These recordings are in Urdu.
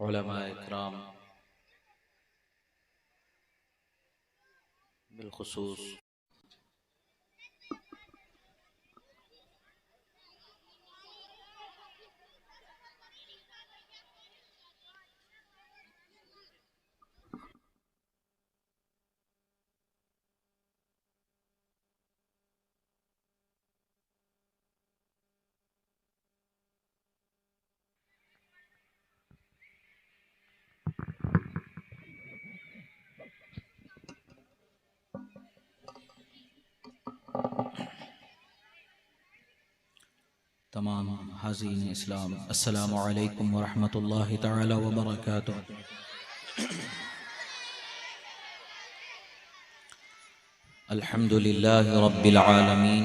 علماء اکرام بالخصوص تمام حاضرین اسلام، السلام علیکم ورحمۃ اللہ تعالی وبرکاتہ۔ الحمد للہ رب العالمین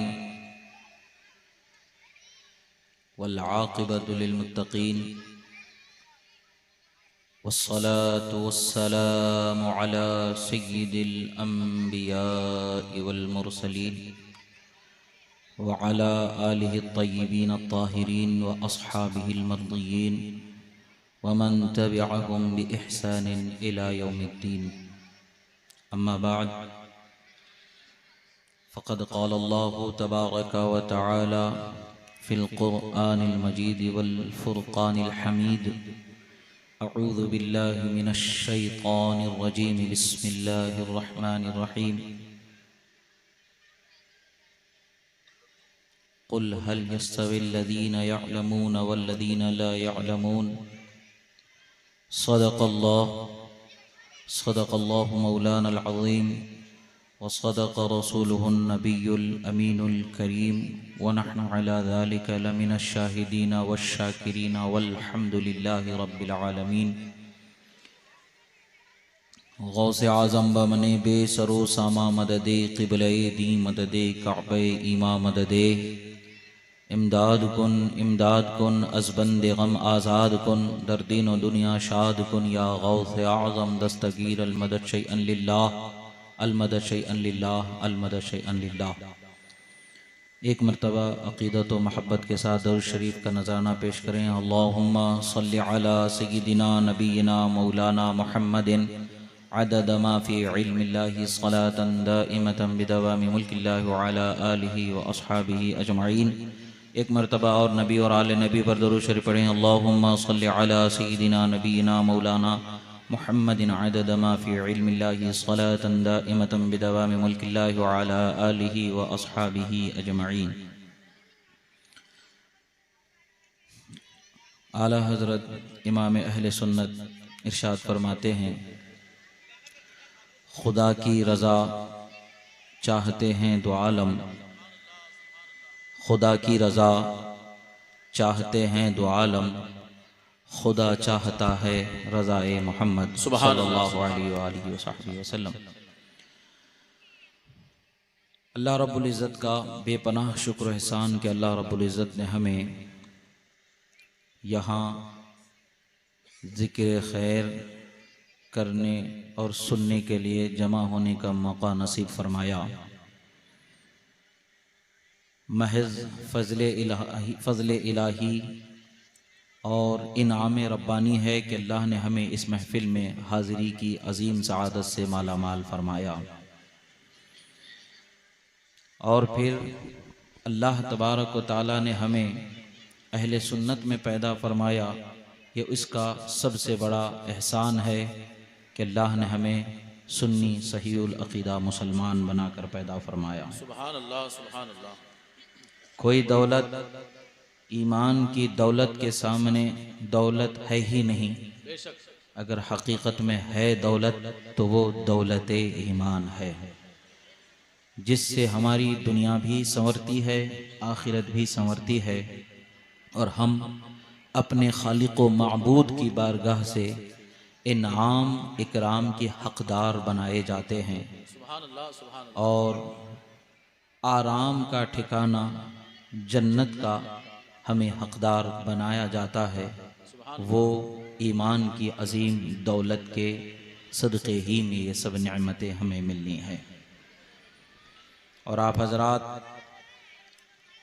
والعاقبۃ للمتقین والصلاة والسلام على سید الانبیاء والمرسلین وعلى آلہ الطیبین الطاہرین واصحابہ المرضیین ومن تبعهم بإحسان إلى يوم الدین، اما بعد فقد قال الله تبارك وتعالى في القرآن المجيد والفرقان الحميد: أعوذ بالله من الشيطان الرجيم، بسم الله الرحمن الرحيم. قل هل يستوي الذين يعلمون والذين لا يعلمون؟ صدق الله مولانا العظيم، وصدق رسوله النبي الأمين الكريم، ونحن على ذلك لمن الشاهدين والشاكرين، والحمد لله رب العالمين. غوث اعظم بمنے بے سرو ساما مددے، قبلے دی مددے، کعبے ایما مددے، امداد کن از بند غم آزاد کن، در دین و دنیا شاد کن، یا غوث اعظم دستگیر المدد شیئا للہ، المدد شیئا للہ، المدد شیئا للہ. ایک مرتبہ عقیدت و محبت کے ساتھ درود شریف کا نذرانہ پیش کریں. اللہم صلی علی سیدنا نبینا مولانا محمد عدد ما فی علم اللہ صلاة دائمة بدوام ملک اللہ وعلی آلہ واصحابہ اجمعین. ایک مرتبہ اور نبی اور آل نبی پر درود شریف پڑھیں. اللہم صلی علی سیدنا نبینا مولانا محمد عدد ما فی علم اللہ صلاة دائمة بدوام ملک اللہ وعلی آلہ واصحابہ اجمعین. اعلیٰ حضرت امام اہل سنت ارشاد فرماتے ہیں: خدا کی رضا چاہتے ہیں دو عالم، خدا کی رضا چاہتے ہیں دو عالم، خدا چاہتا ہے رضائے محمد صلی اللہ علیہ وآلہ وصحبہ وسلم. اللہ رب العزت کا بے پناہ شکر و احسان کہ اللہ رب العزت نے ہمیں یہاں ذکر خیر کرنے اور سننے کے لیے جمع ہونے کا موقع نصیب فرمایا. محض فضل الہی اور انعام ربانی ہے کہ اللہ نے ہمیں اس محفل میں حاضری کی عظیم سعادت سے مالا مال فرمایا. اور پھر اللہ تبارک و تعالی نے ہمیں اہل سنت میں پیدا فرمایا. یہ اس کا سب سے بڑا احسان ہے کہ اللہ نے ہمیں سنی صحیح العقیدہ مسلمان بنا کر پیدا فرمایا. سبحان اللہ، سبحان اللہ. کوئی دولت ایمان کی دولت کے سامنے دولت ہے ہی نہیں. بے شک اگر حقیقت میں ہے دولت تو وہ دولت ایمان ہے، جس سے ہماری دنیا بھی سنورتی ہے، آخرت بھی سنورتی ہے، اور ہم اپنے خالق و معبود کی بارگاہ سے انعام اکرام کی حقدار بنائے جاتے ہیں، سبحان اللہ، سبحان اللہ. اور آرام کا ٹھکانہ جنت کا ہمیں حقدار بنایا جاتا ہے. وہ ایمان کی عظیم دولت کے صدقے ہی میں یہ سب نعمتیں ہمیں ملنی ہیں. اور آپ حضرات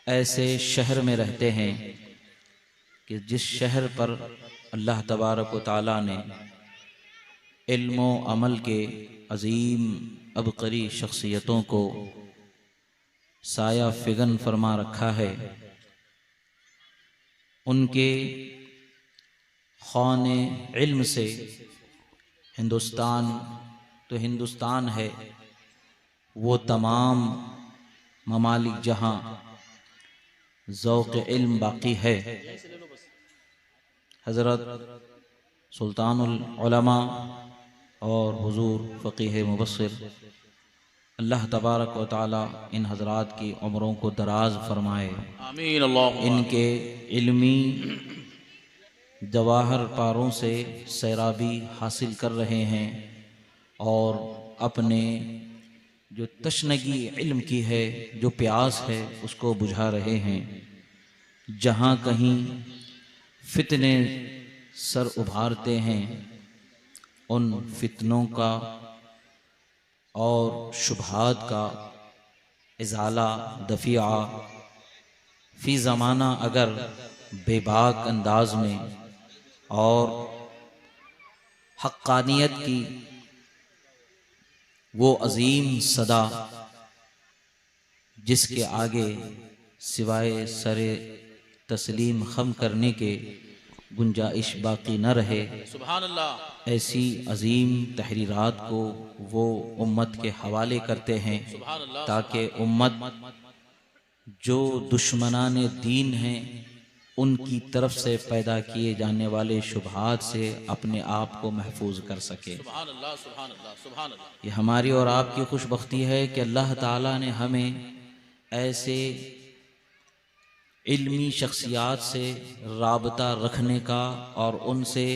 ایسے شہر میں رہتے ہیں کہ جس شہر پر اللہ تبارک و تعالیٰ نے علم و عمل کے عظیم عبقری شخصیتوں کو سایہ فگن فرما رکھا ہے، ان کے خوان علم سے ہندوستان تو ہندوستان ہے، وہ تمام ممالک جہاں ذوق علم باقی ہے، حضرت سلطان العلماء اور حضور فقیہ مبصر اللہ تبارک و تعالی ان حضرات کی عمروں کو دراز فرمائے، آمین اللہم ان کے علمی جواہر پاروں سے سیرابی حاصل کر رہے ہیں اور اپنے جو تشنگی علم کی ہے، جو پیاس ہے، اس کو بجھا رہے ہیں۔ جہاں کہیں فتنے سر ابھارتے ہیں، ان فتنوں کا اور شبہات کا ازالہ دفیعہ فی زمانہ اگر بے باک انداز میں اور حقانیت کی وہ عظیم صدا جس کے آگے سوائے سر تسلیم خم کرنے کے گنجائش باقی نہ رہے، سبحان اللہ، ایسی عظیم تحریرات کو وہ امت کے حوالے کرتے ہیں سبحان اللہ، تاکہ امت جو دشمنان دین ہیں ان کی طرف سے پیدا کیے جانے والے شبہات سے اپنے آپ کو محفوظ کر سکے۔ سبحان اللہ، سبحان اللہ، سبحان اللہ، یہ ہماری اور آپ کی خوش بختی ہے کہ اللہ تعالیٰ نے ہمیں ایسے علمی شخصیات سے رابطہ رکھنے کا اور ان سے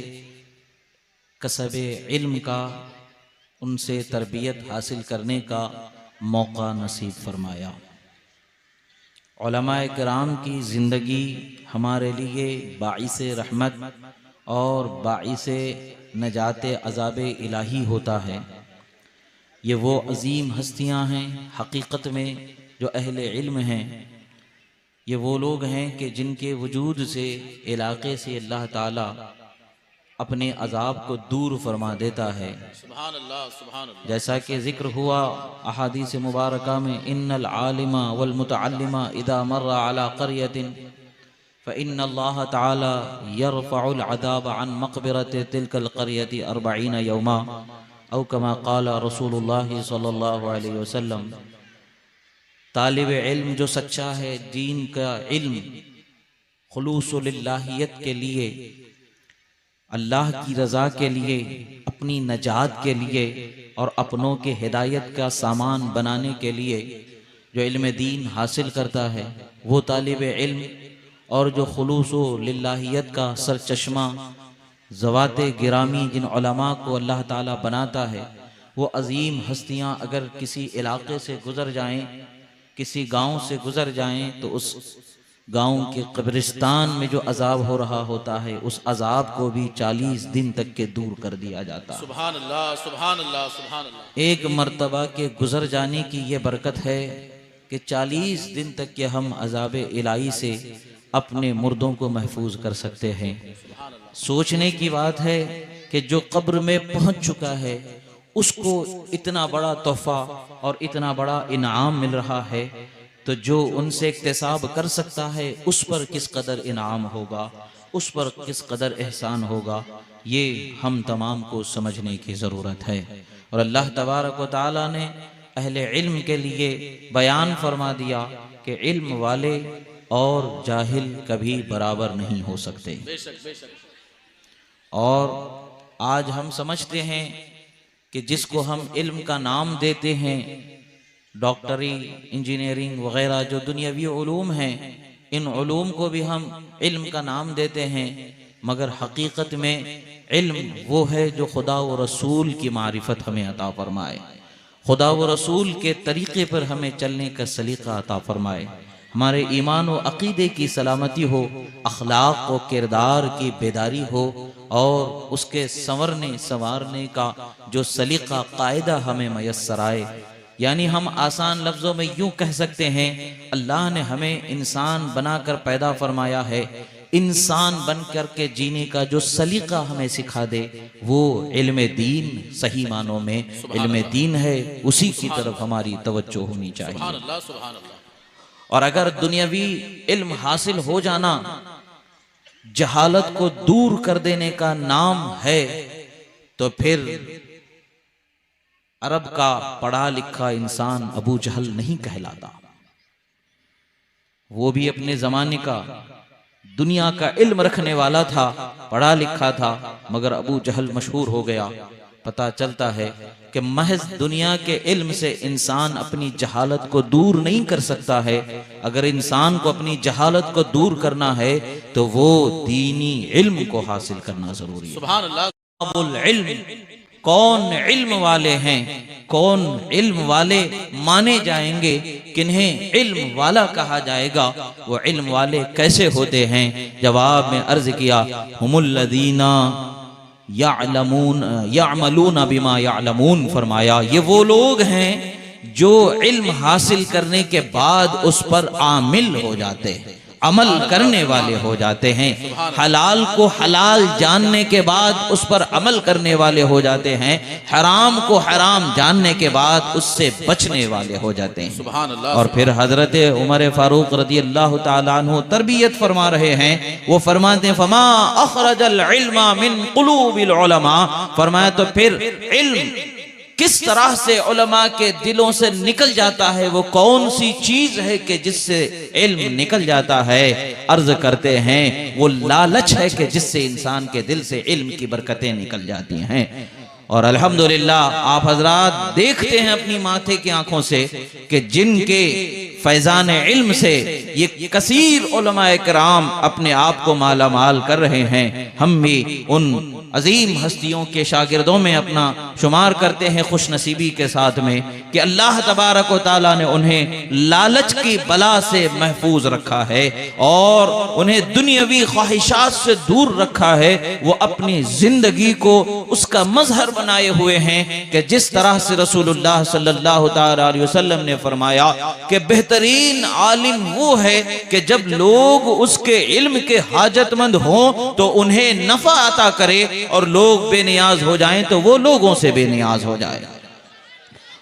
کسب علم کا، ان سے تربیت حاصل کرنے کا موقع نصیب فرمایا۔ علماء کرام کی زندگی ہمارے لیے باعث رحمت اور باعث نجات عذاب الہی ہوتا ہے۔ یہ وہ عظیم ہستیاں ہیں حقیقت میں جو اہل علم ہیں، یہ وہ لوگ ہیں کہ جن کے وجود سے علاقے سے اللہ تعالیٰ اپنے عذاب کو دور فرما دیتا ہے۔ سبحان اللہ، سبحان اللہ، جیسا کہ ذکر ہوا احادیث مبارکہ میں، ان العالم والمتعلم اذا مر على قرية فإن الله تعالى يرفع العذاب عن مقبرة تلك القرية 40 يوما او كما قال رسول اللہ صلی اللہ علیہ وسلم۔ طالب علم جو سچا ہے، دین کا علم خلوص للہیت کے لیے، اللہ کی رضا کے لیے، اپنی نجات کے لیے اور اپنوں کے ہدایت کا سامان بنانے کے لیے جو علم دین حاصل کرتا ہے، وہ طالب علم اور جو خلوص و للہیت کا سرچشمہ ذوات گرامی جن علماء کو اللہ تعالیٰ بناتا ہے، وہ عظیم ہستیاں اگر کسی علاقے سے گزر جائیں، کسی گاؤں سے گزر جائیں، تو اس گاؤں کے قبرستان میں جو عذاب ہو رہا ہوتا ہے، اس عذاب کو بھی 40 دن تک کے دور کر دیا جاتا ہے۔ سبحان اللہ، سبحان اللہ، سبحان اللہ، ایک مرتبہ کے گزر جانے کی یہ برکت ہے کہ 40 دن تک کے ہم عذاب الہی سے اپنے مردوں کو محفوظ کر سکتے ہیں۔ سوچنے کی بات ہے کہ جو قبر میں پہنچ چکا ہے اس کو اتنا بڑا تحفہ اور اتنا بڑا انعام مل رہا ہے، تو جو ان سے اکتساب کر سکتا ہے اس پر کس قدر انعام ہوگا، اس پر کس قدر احسان ہوگا، یہ ہم تمام کو سمجھنے کی ضرورت ہے۔ اور اللہ تبارک و تعالیٰ نے اہل علم کے لیے بیان فرما دیا کہ علم والے اور جاہل کبھی برابر نہیں ہو سکتے۔ بے شک، بے شک، اور آج ہم سمجھتے ہیں کہ جس کو ہم علم کا نام دیتے ہیں، ڈاکٹری، انجینئرنگ وغیرہ جو دنیاوی علوم ہیں، ان علوم کو بھی ہم علم کا نام دیتے ہیں، مگر حقیقت میں علم وہ ہے جو خدا و رسول کی معرفت ہمیں عطا فرمائے، خدا و رسول کے طریقے پر ہمیں چلنے کا سلیقہ عطا فرمائے، ہمارے ایمان و عقیدے کی سلامتی ہو، اخلاق و کردار کی بیداری ہو، اور اس کے سنوارنے کا جو سلیقہ قاعدہ ہمیں میسر آئے۔ یعنی ہم آسان لفظوں میں یوں کہہ سکتے ہیں، اللہ نے ہمیں انسان بنا کر پیدا فرمایا ہے انسان بن کر کے جینے کا جو سلیقہ ہمیں سکھا دے وہ علم دین صحیح معنوں میں علم دین ہے، اسی کی طرف ہماری توجہ ہونی چاہیے۔ سبحان اللہ سبحان اللہ۔ اور اگر دنیاوی علم حاصل ہو جانا جہالت کو دور کر دینے کا نام ہے تو پھر عرب کا پڑھا لکھا انسان ابو جہل نہیں کہلاتا۔ وہ بھی اپنے زمانے کا دنیا کا علم رکھنے والا تھا، پڑھا لکھا تھا، مگر ابو جہل مشہور ہو گیا۔ پتہ چلتا ہے کہ محض دنیا کے علم سے انسان اپنی جہالت کو دور نہیں کر سکتا ہے۔ اگر انسان کو اپنی جہالت کو دور کرنا ہے تو وہ دینی علم کو حاصل کرنا ضروری ہے۔ سبحان اللہ۔ ابو العلم، کون علم والے ہیں، کون علم والے مانے جائیں گے، کنہیں علم والا کہا جائے گا، وہ علم والے کیسے ہوتے ہیں؟ جواب میں عرض کیا، ہم الذین یعملون بما یعلمون، فرمایا یہ وہ لوگ ہیں جو علم حاصل کرنے کے بعد اس پر عامل ہو جاتے ہیں، عمل کرنے والے ہو جاتے ہیں، حلال کو حلال جاننے کے بعد اس پر عمل کرنے والے ہو جاتے ہیں، حرام کو حرام جاننے کے بعد اس سے بچنے والے ہو جاتے ہیں۔ سبحان اللہ۔ اور پھر حضرت عمر فاروق رضی اللہ تعالیٰ عنہ تربیت فرما رہے ہیں، وہ فرماتے ہیں فما اخرج العلم من قلوب العلماء، فرمایا تو پھر علم کس طرح سے علماء کے دلوں سے نکل جاتا ہے، وہ کون سی چیز ہے کہ جس سے علم نکل جاتا ہے؟ عرض کرتے ہیں وہ لالچ ہے کہ جس سے انسان کے دل سے علم کی برکتیں نکل جاتی ہیں۔ اور الحمدللہ آپ حضرات دیکھتے ہیں اپنی ماتھے کی آنکھوں سے کہ جن کے فیضان علم سے یہ کثیر علماء کرام اپنے آپ کو مالا مال کر رہے ہیں، ہم بھی ان عظیم ہستیوں کے شاگردوں میں اپنا شمار کرتے ہیں، خوش نصیبی کے ساتھ میں کہ اللہ تبارک و تعالیٰ نے انہیں لالچ کی بلا سے محفوظ رکھا ہے اور انہیں دنیاوی خواہشات سے دور رکھا ہے۔ وہ اپنی زندگی کو اس کا مظہر بنائے ہوئے ہیں کہ جس طرح سے رسول اللہ صلی اللہ تعالیٰ علیہ وسلم نے فرمایا کہ بہترین عالم وہ ہے کہ جب لوگ اس کے علم کے حاجت مند ہوں تو انہیں نفع عطا کرے، اور لوگ بے نیاز ہو جائیں تو وہ لوگوں سے بے نیاز ہو جائے۔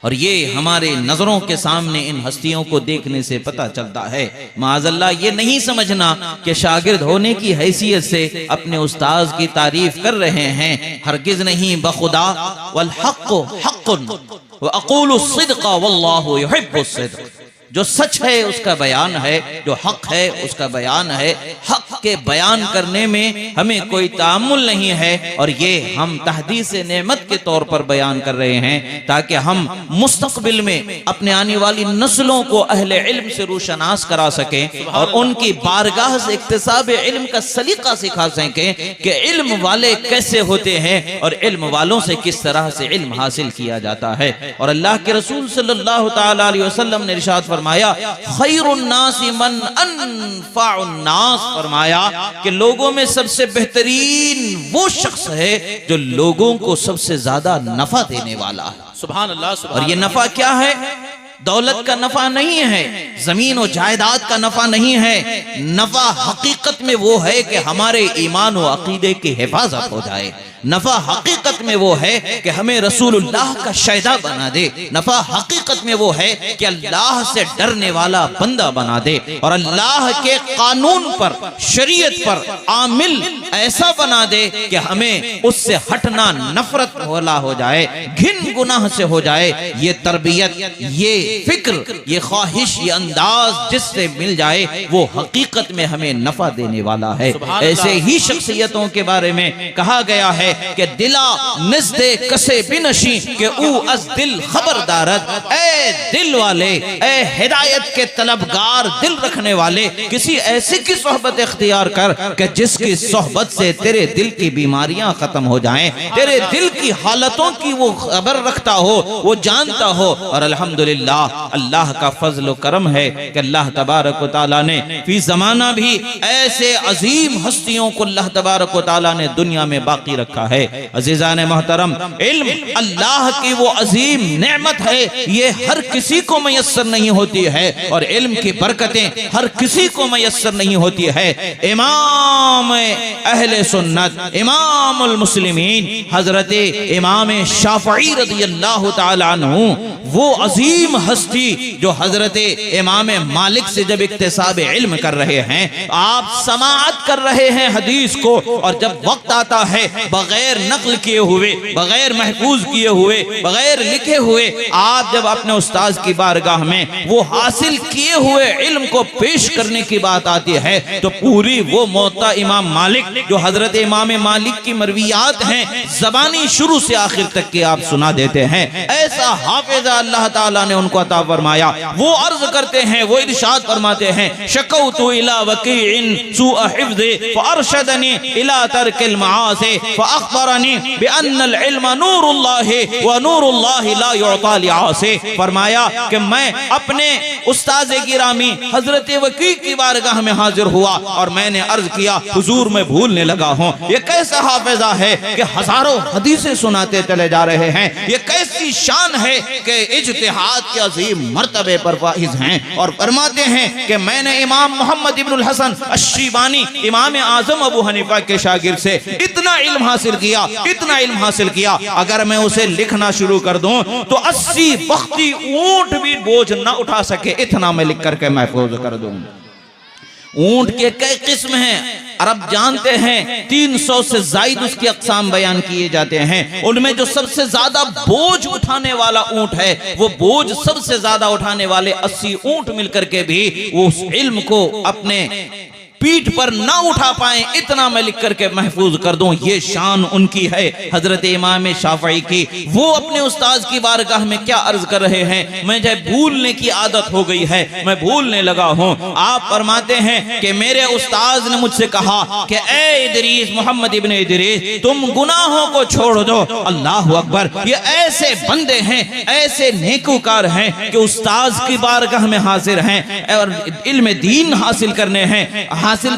اور یہ ہمارے نظروں کے سامنے ان ہستیوں کو دیکھنے سے پتہ چلتا ہے۔ معاذ اللہ یہ نہیں سمجھنا کہ شاگرد ہونے کی حیثیت سے اپنے استاذ کی تعریف کر رہے ہیں، ہرگز نہیں، بخدا والحق حق واقول الصدق واللہ يحب الصدق، جو سچ ہے اس کا بیان ہے، جو حق ہے اس کا بیان ہے، حق کے بیان کرنے میں ہمیں کوئی تعامل نہیں ہے، اور یہ ہم تحدیث نعمت کے طور پر بیان کر رہے ہیں تاکہ ہم مستقبل میں اپنے آنے والی نسلوں کو اہل علم سے روشناس کرا سکیں اور ان کی بارگاہ سے اکتساب علم کا سلیقہ سکھا سکیں کہ علم والے کیسے ہوتے ہیں اور علم والوں سے کس طرح سے علم حاصل کیا جاتا ہے۔ اور اللہ کے رسول صلی اللہ تعالی علیہ وسلم نے ارشاد فرمایا خیر الناس من انفع الناس، فرمایا کہ لوگوں میں سب سے بہترین وہ شخص ہے جو لوگوں کو سب سے زیادہ نفع دینے والا ہے۔ سبحان اللہ سبحان اور یہ نفع کیا ہے؟ دولت کا نفع نہیں ہے، زمین و جائیداد کا نفع نہیں ہے، نفع حقیقت میں وہ ہے کہ ہمارے ایمان و عقیدے کی حفاظت ہو جائے، نفع حقیقت میں وہ ہے کہ ہمیں رسول اللہ کا شہدہ بنا دے، نفع حقیقت میں وہ ہے کہ اللہ سے ڈرنے والا بندہ بنا دے اور اللہ کے قانون پر، شریعت پر عامل ایسا بنا دے کہ ہمیں اس سے ہٹنا نفرت والا ہو جائے، گھن گناہ سے ہو جائے۔ یہ تربیت، یہ فکر، یہ خواہش، یہ انداز جس سے مل جائے وہ حقیقت میں ہمیں نفع دینے والا ہے۔ ایسے ہی شخصیتوں کے بارے میں کہا گیا ہے کہ دلا نزد کسے بنشی کہ او از دل خبردارت، اے دل والے، اے ہدایت کے طلبگار، دل رکھنے والے، کسی ایسی کی صحبت اختیار کر کہ جس کی صحبت سے تیرے دل کی بیماریاں ختم ہو جائیں، تیرے دل کی حالتوں کی وہ خبر رکھتا ہو، وہ جانتا ہو۔ اور الحمدللہ اللہ کا فضل و کرم ہے کہ اللہ تبارک و تعالیٰ نے فی زمانہ بھی ایسے عظیم ہستیوں کو اللہ تبارک و تعالیٰ نے دنیا میں باقی رکھا ہے۔ عزیزان محترم، علم اللہ کی وہ عظیم نعمت ہے، یہ ہر کسی کو میسر نہیں ہوتی ہے، اور علم کی برکتیں ہر کسی کو میسر نہیں ہوتی ہے۔ امام اہل سنت، امام المسلمین حضرت امام شافعی رضی اللہ تعالی عنہ، وہ عظیم ہستی جو حضرت امام مالک سے جب اکتساب علم کر رہے ہیں، آپ سماعت کر رہے ہیں حدیث کو، اور جب وقت آتا ہے بغیر نقل کیے ہوئے، بغیر محفوظ کیے ہوئے، بغیر لکھے ہوئے، آپ جب اپنے استاذ کی بارگاہ میں وہ حاصل کیے ہوئے علم کو پیش کرنے کی بات آتی ہے تو پوری وہ موطا امام مالک جو حضرت امام مالک کی مرویات ہیں زبانی شروع سے آخر تک کی آپ سنا دیتے ہیں۔ ایسا حافظہ اللہ تعالیٰ نے ان کو عطا فرمایا۔ وہ عرض کرتے ہیں، وہ ارشاد فرماتے ہیں، شکوت الی وکیع سوء حفظ فارشدنی الی ترک المعاصی فاخبرنی بان العلم نور اللہ ونور اللہ لا یعطى لعاصی۔ فرمایا کہ میں اپنے استاذ گرامی حضرت وکیع کی بارگاہ میں حاضر ہوا اور میں نے عرض کیا، حضور میں بھولنے لگا ہوں، یہ کیسا حافظہ ہے کہ ہزاروں حدیثیں سناتے چلے جا رہے ہیں، یہ کیسی شان ہے کہ اجتہاد کے عظیم مرتبے پر فائز ہیں۔ اور فرماتے ہیں کہ میں نے امام محمد ابن الحسن الشیبانی امام اعظم ابو حنیفہ کے شاگرد سے اتنا علم حاصل کیا، اتنا علم حاصل کیا، اگر میں اسے لکھنا شروع کر دوں تو 80 بختی اونٹ بھی بوجھ نہ اٹھا سکے، اتنا میں لکھ کر کے محفوظ کر دوں۔ اونٹ کے کئی قسم ہیں، عرب جانتے ہیں، 300 سے زائد اس کی اقسام بیان کیے جاتے ہیں۔ ان میں جو سب سے زیادہ بوجھ اٹھانے والا اونٹ ہے، وہ بوجھ سب سے زیادہ اٹھانے والے 80 اونٹ مل کر کے بھی وہ اس علم کو اپنے پیٹھ پر نہ اٹھا پائیں، اتنا میں لکھ کر کے محفوظ کر دوں۔ یہ شان ان کی ہے حضرت امام شافعی کی۔ وہ اپنے استاذ کی بارگاہ میں کیا عرض کر رہے ہیں، مجھے بھولنے کی عادت ہو گئی ہے، میں بھولنے لگا ہوں۔ آپ فرماتے ہیں کہ میرے استاذ نے مجھ سے کہا کہ اے ادریس، محمد ابن ادریس، تم گناہوں کو چھوڑ دو۔ اللہ اکبر! یہ ایسے بندے ہیں، ایسے نیکوکار ہیں کہ استاذ کی بارگاہ میں حاضر ہیں اور علم دین حاصل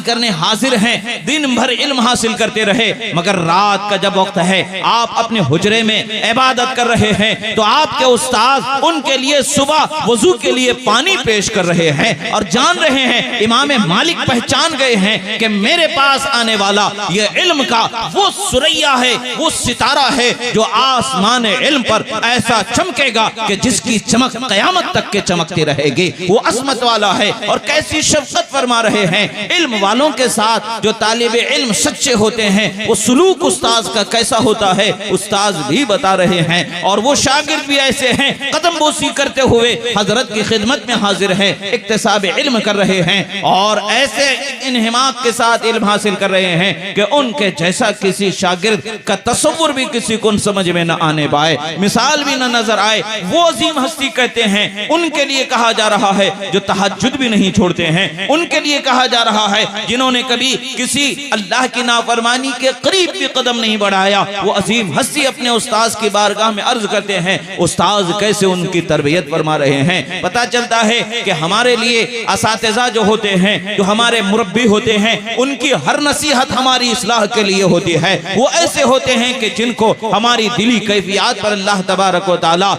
کرنے حاضر ہیں، دن بھر علم حاصل کرتے رہے، مگر رات کا جب وقت ہے آپ اپنے حجرے میں عبادت کر رہے ہیں تو آپ کے استاذ ان کے لیے صبح وضو کے لیے پانی پیش کر رہے ہیں اور جان رہے ہیں، امام مالک پہچان گئے ہیں کہ میرے پاس آنے والا یہ علم کا وہ سریا ہے، وہ ستارہ ہے جو آسمان علم پر ایسا چمکے گا کہ جس کی چمک قیامت تک کے چمکتی رہے گی۔ وہ عظمت والا ہے، اور کیسی شفقت فرما رہے ہیں علم والوں کے ساتھ۔ جو طالب علم سچے ہوتے ہیں وہ سلوک استاذ کا کیسا ہوتا ہے استاذ بھی بتا رہے ہیں، اور وہ شاگرد بھی ایسے ہیں قدم بوسی کرتے ہوئے حضرت کی خدمت میں حاضر ہیں، اکتساب علم کر رہے ہیں اور ایسے انہماک کے ساتھ علم حاصل کر رہے ہیں کہ ان کے جیسا کسی شاگرد کا تصور بھی کسی کو سمجھ میں نہ آنے پائے، مثال بھی نہ نظر آئے۔ وہ عظیم ہستی کہتے ہیں ان کے لیے کہا جا رہا ہے جو تہجد بھی نہیں چھوڑتے ہیں، ان کے لیے کہا جا رہا ہے جنہوں نے کبھی کسی اللہ کی نافرمانی کے قریب بھی قدم نہیں بڑھایا۔ وہ عظیم ہستی اپنے استاذ کی بارگاہ میں عرض کرتے ہیں استاذ کیسے ان کی تربیت فرما رہے ہیں۔ پتہ چلتا ہے کہ ہمارے لیے اساتذہ جو ہوتے ہیں، جو ہمارے مربی ہوتے ہیں، ان کی ہر نصیحت ہماری اصلاح کے لیے ہوتی ہے۔ وہ ایسے ہوتے ہیں کہ جن کو ہماری دلی کیفیات پر اللہ تبارک و تعالی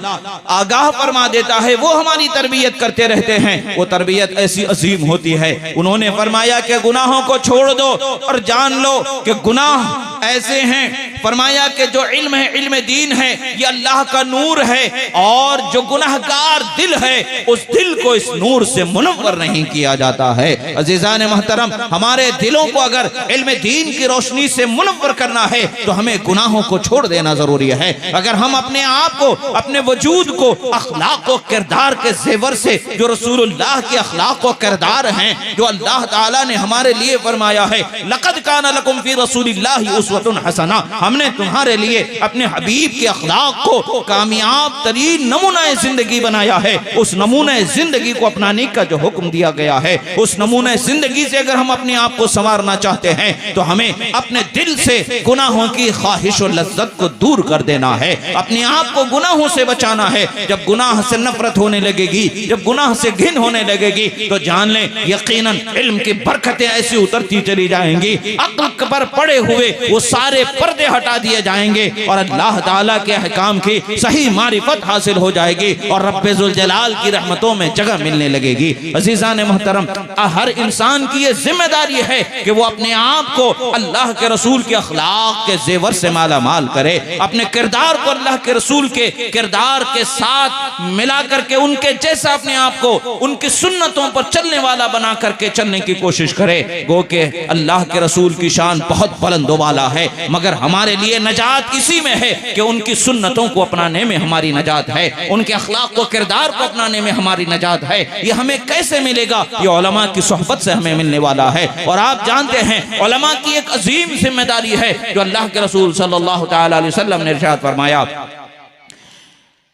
آگاہ فرما دیتا ہے، وہ ہماری تربیت کرتے رہتے ہیں۔ وہ تربیت ایسی عظیم ہوتی ہے۔ انہوں نے فرمایا کہ گناہوں کو چھوڑ دو اور جان لو کہ گناہ ایسے ہیں، فرمایا کہ جو علم ہے، علم دین ہے، یہ اللہ کا نور ہے، اور جو گناہگار دل ہے اس دل کو اس نور سے منور نہیں کیا جاتا ہے۔ عزیزان محترم، ہمارے دلوں کو اگر علم دین کی روشنی سے منور کرنا ہے تو ہمیں گناہوں کو چھوڑ دینا ضروری ہے۔ اگر ہم اپنے آپ کو، اپنے وجود کو اخلاق و کردار کے زیور سے، جو رسول اللہ کے اخلاق و کردار ہیں، جو اللہ تعالیٰ نے ہمارے لیے فرمایا ہے لقد کان لکم فی رسول اللہ اسوۃ حسنہ، ہمیں ہم نے تمہارے لیے اپنے حبیب کے اخلاق کو کامیاب ترین نمونہ زندگی بنایا ہے. اس نمونہ زندگی کو اپنانے کا جو حکم دیا گیا ہے, اس نمونہ زندگی سے اگر ہم اپنے آپ کو سنوارنا چاہتے ہیں تو ہمیں اپنے دل سے گناہوں کی خواہش و لذت کو دور کر دینا ہے, اپنے آپ کو گناہوں سے بچانا ہے. جب گناہ سے نفرت ہونے لگے گی, جب گناہ سے گھن ہونے لگے گی, تو جان لیں یقیناً علم کی برکتیں ایسی اترتی چلی جائیں گی, عقل پر پڑے ہوئے وہ سارے پردے ہٹا دیے جائیں گے اور اللہ تعالیٰ کے احکام کی صحیح معرفت حاصل ہو جائے گی اور رب ذوالجلال کی رحمتوں میں جگہ ملنے لگے گی. عزیزان محترم, ہر انسان کی یہ ذمہ داری ہے کہ وہ اپنے آپ کو اللہ کے رسول کے اخلاق کے زیور سے مالا مال کرے, اپنے کردار کو اللہ کے رسول کے کردار کے ساتھ ملا کر کے ان کے جیسا اپنے آپ کو ان کی سنتوں پر چلنے والا بنا کر کے چلنے کی کوشش کرے. گو کہ اللہ کے رسول کی شان بہت بلند و بالا ہے, مگر ہمارے لیے نجات اسی میں ہے کہ ان کی سنتوں کو اپنانے میں ہماری نجات ہے, ان کے اخلاق کو کردار کو اپنانے میں ہماری نجات ہے. یہ ہمیں کیسے ملے گا؟ یہ علماء کی صحبت سے ہمیں ملنے والا ہے. اور آپ جانتے ہیں علماء کی ایک عظیم ذمہ داری ہے جو اللہ کے رسول صلی اللہ تعالی علیہ وسلم نے ارشاد فرمایا,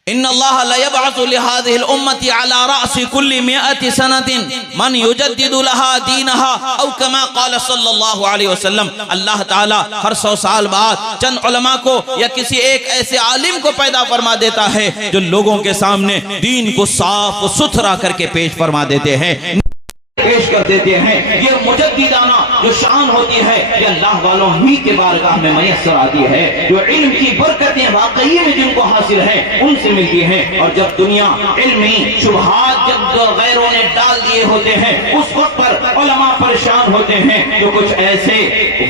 ان اللہ لیبعث لهذه الامة على رأس كل 100 سنة من يجدد لها دینها او كما قال صلی اللہ علیہ وسلم. اللہ تعالی ہر 100 سال بعد چند علماء کو یا کسی ایک ایسے عالم کو پیدا فرما دیتا ہے جو لوگوں کے سامنے دین کو صاف و ستھرا کر کے پیش فرما دیتے ہیں, پیش کر دیتے ہیں. یہ مجددانہ جو شان ہوتی ہے یہ اللہ والوں ہی کے بارگاہ میں میسر آتی ہے, جو علم کی برکتیں واقعی میں جن کو حاصل ہیں ان سے ملتی ہیں. اور جب دنیا علمی شبہات جب غیروں نے ڈال دیے ہوتے ہیں اس وقت پر علماء پریشان ہوتے ہیں. جو کچھ ایسے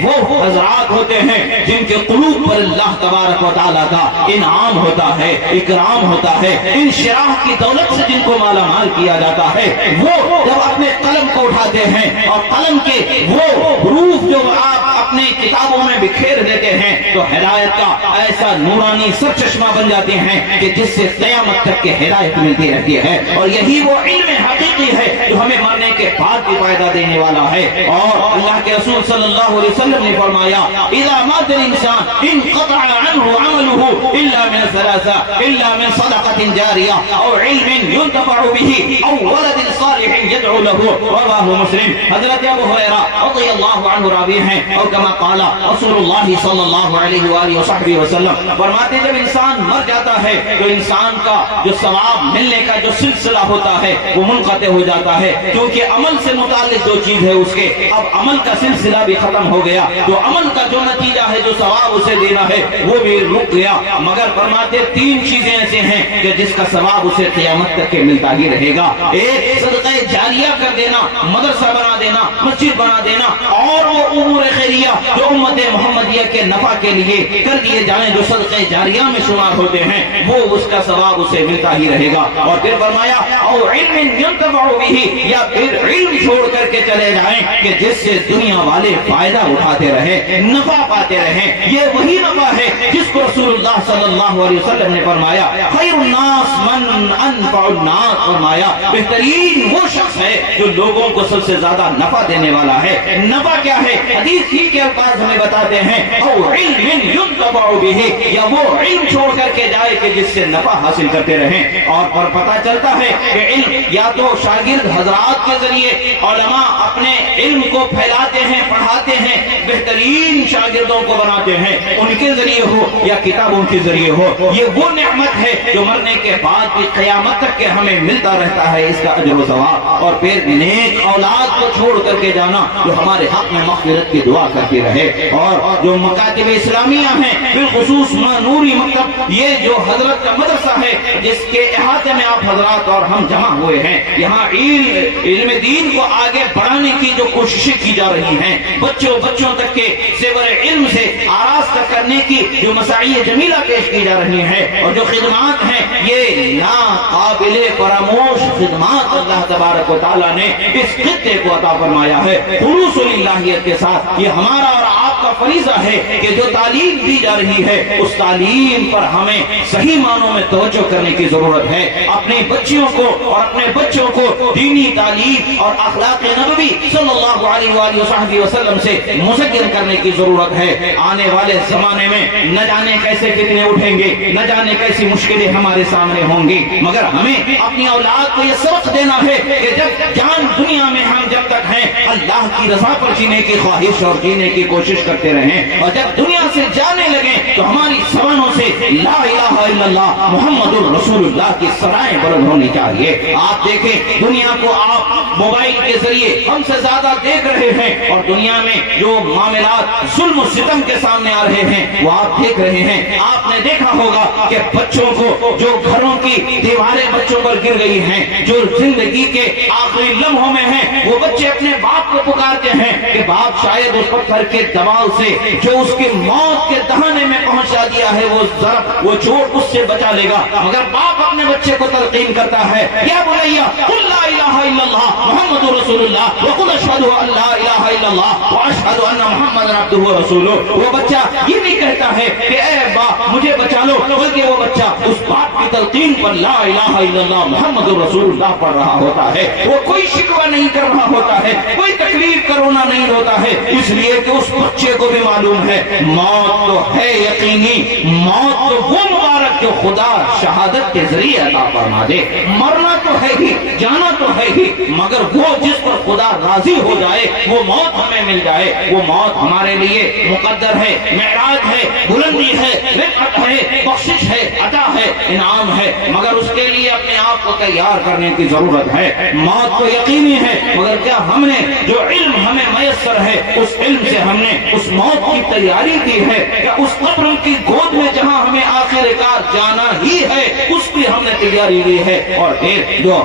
وہ حضرات ہوتے ہیں جن کے قلوب پر اللہ تبارک و تعالیٰ کا انعام ہوتا ہے, اکرام ہوتا ہے, انشراح کی دولت سے جن کو مالا مال کیا جاتا ہے, وہ جب اپنے قلم کو اٹھاتے ہیں اور قلم کے وہ حروف جو آپ اپنے کتابوں میں بکھیر دیتے ہیں تو ہدایت کا ایسا نورانی سرچشمہ بن جاتے ہیں کہ جس سے قیامت تک کے ہدایت ملتی رہتی ہے. اور یہی وہ علم حقیقی ہے جو ہمیں مرنے کے بعد بھی فائدہ دینے والا ہے. اور اللہ کے رسول صلی اللہ علیہ وسلم نے فرمایا, اذا مات الانسان انقطع عنه عمله الا من ثلاثه الا من صدقة جارية او علم ينتفع به او ولد صالح يدعو له, رواہ مسلم. حضرت ابو ہریرہ رضی اللہ عنہ راوی ہیں اور کما قال رسول اللہ صلی اللہ علیہ وآلہ وصحبہ وسلم فرماتے ہیں جب انسان مر جاتا ہے تو انسان کا جو ثواب ملنے کا جو سلسلہ ہوتا ہے وہ منقطع ہو جاتا ہے, کیونکہ عمل سے متعلق جو چیز ہے اس کے اب عمل کا سلسلہ بھی ختم ہو گیا, تو عمل کا جو نتیجہ ہے جو ثواب اسے دینا ہے وہ بھی رک گیا. مگر فرماتے 3 چیزیں ایسے ہیں کہ جس کا ثواب اسے قیامت تک کے ملتا ہی رہے گا. ایک صدقہ جاریہ کر دینا, مدرسہ بنا دینا, مسجد بنا دینا, اور وہ امور خیریہ جو امت محمدیہ کے نفع کے لیے کر دیے جائیں جو صدقہ جاریہ میں شمار ہوتے ہیں وہ اس کا ثواب اسے ملتا ہی رہے گا. اور پھر فرمایا اور علم ينتفع به, یا پھر علم چھوڑ کر کے چلے جائیں کہ جس سے دنیا والے فائدہ اٹھاتے رہے, نفع پاتے رہیں. یہ وہی نفع ہے جس کو رسول اللہ صلی اللہ علیہ وسلم نے فرمایا خیر الناس من انفع الناس, فرمایا بہترین وہ شخص ہے جو لوگوں کو سب سے زیادہ نفع دینے والا ہے. نفع کیا ہے؟ حدیث ہی کے الفاظ ہمیں بتاتے ہیں او علم ينتفع به, یا وہ علم چھوڑ کر کے جائے کہ جس سے نفع حاصل کرتے رہیں. اور پتہ چلتا ہے کہ علم یا تو شاگرد حضرات کے ذریعے علماء اپنے علم کو پھیلاتے ہیں, پڑھاتے ہیں, بہترین شاگردوں کو بناتے ہیں, ان کے ذریعے ہو یا کتابوں کے ذریعے ہو. یہ وہ نعمت ہے جو مرنے کے بعد بھی قیامت تک کے ہمیں ملتا رہتا ہے, اس کا اجر و ثواب. اور پھر نیک اولاد کو چھوڑ کر کے جانا جو ہمارے حق میں مغفرت کی دعا کرتی رہے. اور جو مکاتب اسلامیہ ہیں بالخصوص نوری مکتب, یہ جو حضرت کا مدرسہ ہے جس کے احاطے میں آپ حضرات اور ہم جمع ہوئے ہیں, یہاں علم دین کو آگے بڑھانے کی جو کوششیں کی جا رہی ہیں, بچوں تک کے زیور علم سے آراستہ کرنے کی جو مساعی جمیلہ پیش کی جا رہی ہیں, اور جو خدمات ہیں یہ ناقابل فراموش خدمات اللہ تبارک و تعالیٰ نے اس خطے کو عطا فرمایا ہے خلوص للہیت کے ساتھ. یہ ہمارا اور آپ آپ کا فریضہ ہے کہ جو تعلیم دی جا رہی ہے اس تعلیم پر ہمیں صحیح معنوں میں توجہ کرنے کی ضرورت ہے. اپنی بچیوں کو اور اپنے بچوں کو دینی تعلیم اور اخلاق نبوی صلی اللہ علیہ وآلہ وسلم سے مذکر کرنے کی ضرورت ہے. آنے والے زمانے میں نہ جانے کیسے فتنے اٹھیں گے, نہ جانے کیسی مشکلیں ہمارے سامنے ہوں گی, مگر ہمیں اپنی اولاد کو یہ سبق دینا ہے کہ جب جان دنیا میں ہم جب تک ہیں اللہ کی رضا پر جینے کی خواہش اور جینے کی کوشش کرتے رہیں, اور جب دنیا سے جانے لگیں تو ہماری زبانوں سے لا الہ الا اللہ محمد الرسول اللہ کی صدائیں بلند ہونی چاہیے. آپ دیکھیں دنیا کو آپ موبائل کے ذریعے ہم سے زیادہ دیکھ رہے ہیں, اور دنیا میں جو معاملات ظلم و ستم کے سامنے آ رہے ہیں وہ آپ دیکھ رہے ہیں. آپ نے دیکھا ہوگا کہ بچوں کو جو گھروں کی دیواریں بچوں پر گر گئی ہیں, جو زندگی کے آخری لمحوں میں ہیں, وہ بچے اپنے باپ کو پکارتے ہیں کہ باپ شاید اس پتھر کے دباؤ سے جو اس کی موت کے دہانے میں پہنچا دیا ہے وہ ضرب وہ چوٹ اس سے بچا لے گا, مگر باپ اپنے بچے کو تلقین کرتا ہے یا بنیا قل لا الہ الا اللہ محمد رسول اللہ وقل اشہد ان لا الہ الا اللہ واشہد ان محمد عبدہ ورسولہ. وہ بچہ یہ نہیں کہتا ہے کہ اے باپ مجھے بچا لو, بلکہ وہ بچہ اس باپ کی تلقین پر لا الہ الا اللہ محمد رسول اللہ پڑھ رہا ہوتا ہے. وہ کوئی شکوہ نہیں کر رہا ہوتا ہے, کوئی تکلیف کرونا نہیں ہوتا ہے, اس لیے کہ اس بچے کو بھی معلوم ہے موت تو ہے یقینی, موت تو وہ مبارک جو خدا شہادت کے ذریعے عطا فرما دے. مرنا تو ہے ہی, جانا تو ہے ہی, مگر وہ جس پر خدا راضی ہو جائے وہ موت ہمیں مل جائے, وہ موت ہمارے لیے مقدر ہے, معراج ہے, بلندی ہے, رفعت ہے, بخشش ہے, عطا ہے, انعام ہے, مگر اس کے لیے اپنے آپ کو تیار کرنے کی ضرورت ہے. موت تو یقینی ہے, مگر کیا ہم نے جو علم ہمیں میسر ہے اس علم سے ہم نے اس موت کی تیاری کی ہے, یا اس قبر کی گود میں جہاں ہمیں آخر کار جانا ہی ہے اس کی ہم نے تیاری لی ہے. اور پھر جو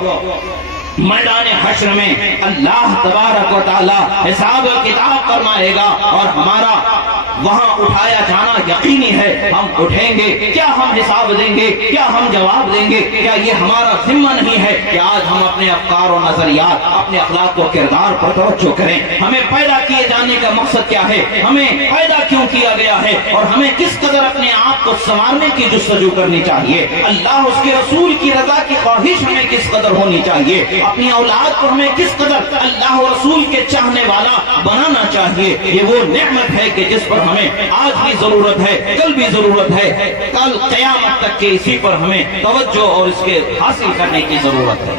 میدان حشر میں اللہ تبارک و تعالی حساب و کتاب فرمائے گا اور ہمارا وہاں اٹھایا جانا یقینی ہے. ہم اٹھیں گے, کیا ہم حساب دیں گے, کیا ہم جواب دیں گے, کیا یہ ہمارا ذمہ نہیں ہے کہ آج ہم اپنے افکار و نظریات, اپنے اخلاق و کردار پر توجہ کریں. ہمیں پیدا کیے جانے کا مقصد کیا ہے, ہمیں پیدا کیوں کیا گیا ہے, اور ہمیں کس قدر اپنے آپ کو سنوارنے کی جستجو کرنی چاہیے, اللہ اس کے رسول کی رضا کی خواہش ہمیں کس قدر ہونی چاہیے, اپنی اولاد کو ہمیں کس قدر اللہ و رسول کے چاہنے والا بنانا چاہیے. یہ وہ نعمت ہے کہ جس پر ہمیں آج بھی ضرورت ہے, کل بھی ضرورت ہے, کل قیامت تک کے اسی پر ہمیں توجہ اور اس کے حاصل کرنے کی ضرورت ہے.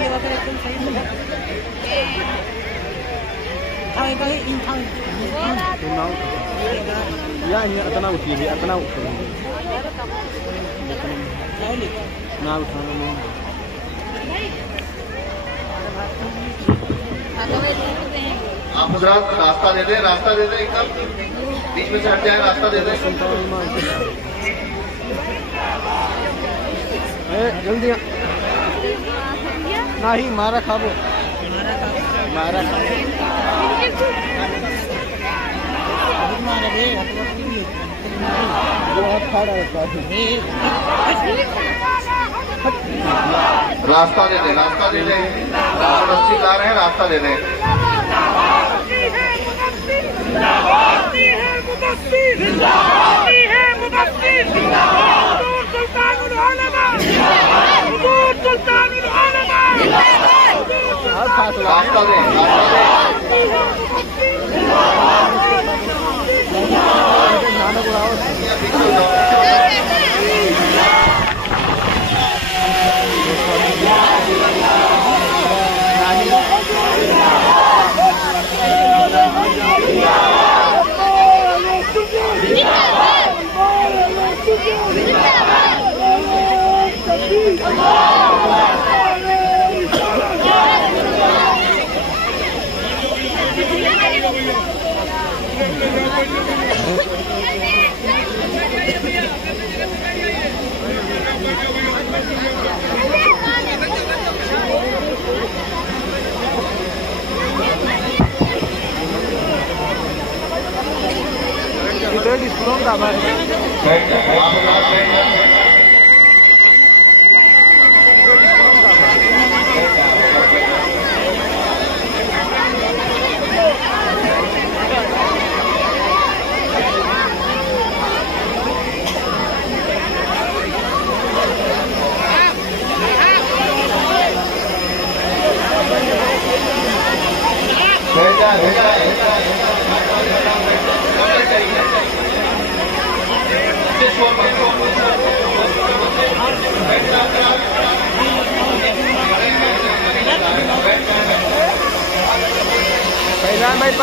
آپ حضرات راستہ دے دیں, راستہ دے دیں, ایک دم بیچ میں سے ہٹ جائیں, راستہ دے دیں. جلدی نہیں مارا کھابو مارا راستہ دے دیں, راستہ دے دیں, رسی لا رہے ہیں, راستہ دے دیں. راستہ دیں,